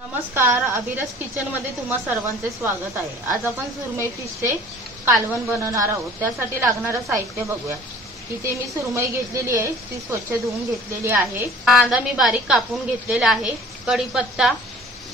नमस्कार, अभिरस किचन मध्ये तुम्हा सर्वांचे स्वागत आहे। आज आपण सुरमई फिशचे कालवण बनवणार आहोत। त्यासाठी लागणारे साहित्य बघूया। इथे मी सुरमई घेतलेली आहे, ती स्वच्छ धुवून घेतलेली आहे। कांदा मी बारीक कापून घेतलेला आहे, कढीपत्ता,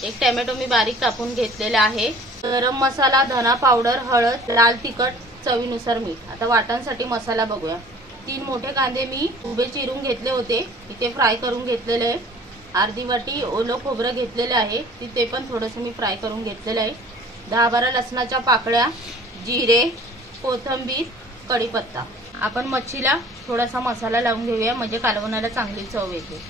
एक टोमॅटो मी बारीक कापून घेतलेला आहे, गरम मसाला, धना पावडर, हळद, लाल तिखट, चवीनुसार मीठ। आता वाटणसाठी मसाला बघूया। 3 मोठे कांदे मी उभे चिरून घेतले होते, इथे फ्राय करून घेतलेले आहे। अर्धी वाटी ओलं खोबरं घेतलेले आहे, ते पण थोडंसं मी फ्राय करून घेतलेलं आहे। 10-12 लसणाच्या पाकळ्या, जिरे, कोथिंबीर, कढीपत्ता। आपण मच्छीला थोडासा मसाला लावून घेऊया, म्हणजे कालवणाला चांगली चव येते।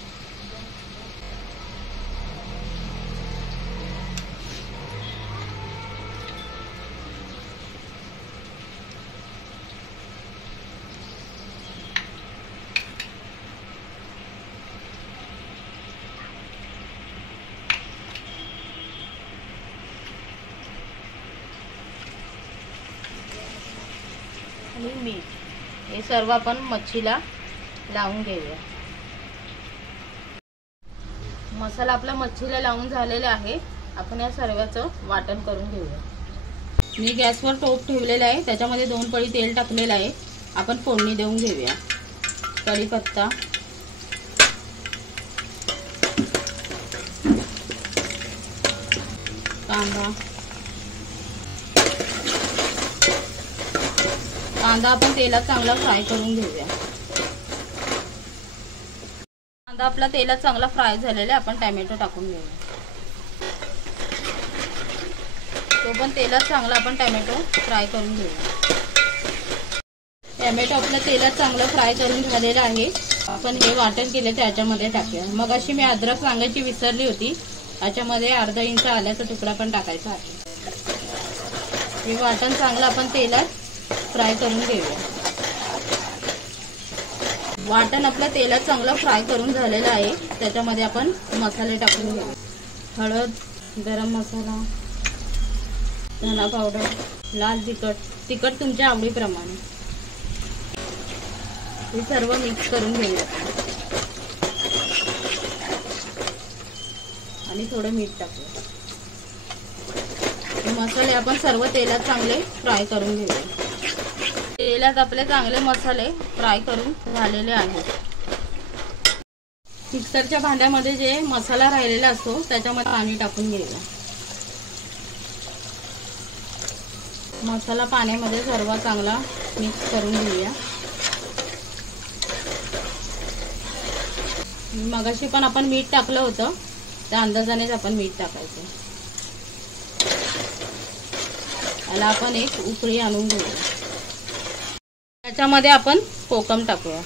आणि मीठ हे सर्व आपण मच्छीला लावून घेऊया। मसाला आपला मच्छीला लावून झालेला आहे। आपण या सर्वाचं वाटण करून घेऊया। मी गॅसवर टोप ठेवलेला आहे, त्याच्यामध्ये 2 पळी तेल टाकलेलं आहे। आपण फोडणी देऊन घेऊया। कढीपत्ता, कांदा आपण तेलात चांगला फ्राय करून घेऊया। कांदा आपला तेलात चांगला फ्राय झालेला आहे। आपण टोमॅटो टाकून घेऊया। तो पण तेलात चांगला आपण टोमॅटो फ्राय करून घेऊया। टोमॅटो आपला तेलात चांगला फ्राय करून झालेला आहे। आपण हे वाटण केले त्याच्यामध्ये टाकूया। मग अशी मी अद्रक सांगायची विसरली होती, याच्यामध्ये अर्धा इंच आल्याचा तुकडा पण टाकायचा आहे। हे वाटण चांगलं आपण तेलात फ्राय करून घेऊया। वाटण आपलं तेलात चांगलं फ्राय करून झालेलं आहे, त्याच्यामध्ये आपण मसाले टाकून घेऊ। हळद, गरम मसाला, धना पावडर, लाल तिखट तुमच्या आवडीप्रमाणे हे सर्व मिक्स करून घेऊया आणि थोडं मीठ टाकूया। हे मसाले आपण सर्व तेलात चांगले फ्राय करून घेऊया। तेलात आपले चांगले मसाले फ्राय करून झालेले आहेत। मिक्सरच्या भांड्यामध्ये जे मसाला राहिलेला असतो त्याच्यामध्ये पाणी टाकून घेऊया। मसाला पाण्यामध्ये सर्व चांगला मिक्स करून घेऊया। मगाशी पण आपण मीठ टाकलं होतं, त्या अंदाजानेच आपण मीठ टाकायचं। याला आपण एक उकळी आणून घेऊया। त्याच्यामध्ये आपण कोकम टाकूया।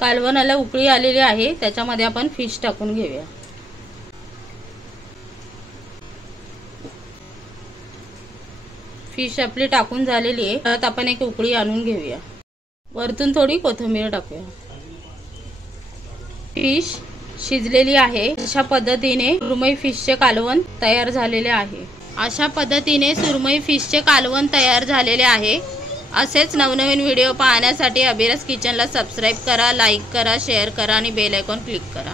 कालवणाला उकळी आलेली आहे, त्याच्यामध्ये आपण फिश टाकून घेऊया। फिश आपली टाकून झालेली आहे, त्यात आपण एक उकळी आणून घेऊया। वरतून थोडी कोथिंबीर टाकूया। फिश शिजलेली आहे। अशा पद्धतीने सुरमई फिशचे कालवण तयार झालेले आहे। अशा पद्धतीने सुरमई फिशचे कालवण तयार झालेले आहे। असेच नवनवीन व्हिडिओ पाहण्यासाठी अभिरस किचनला सबस्क्राइब करा, लाईक करा, शेअर करा आणि बेल आयकॉन क्लिक करा।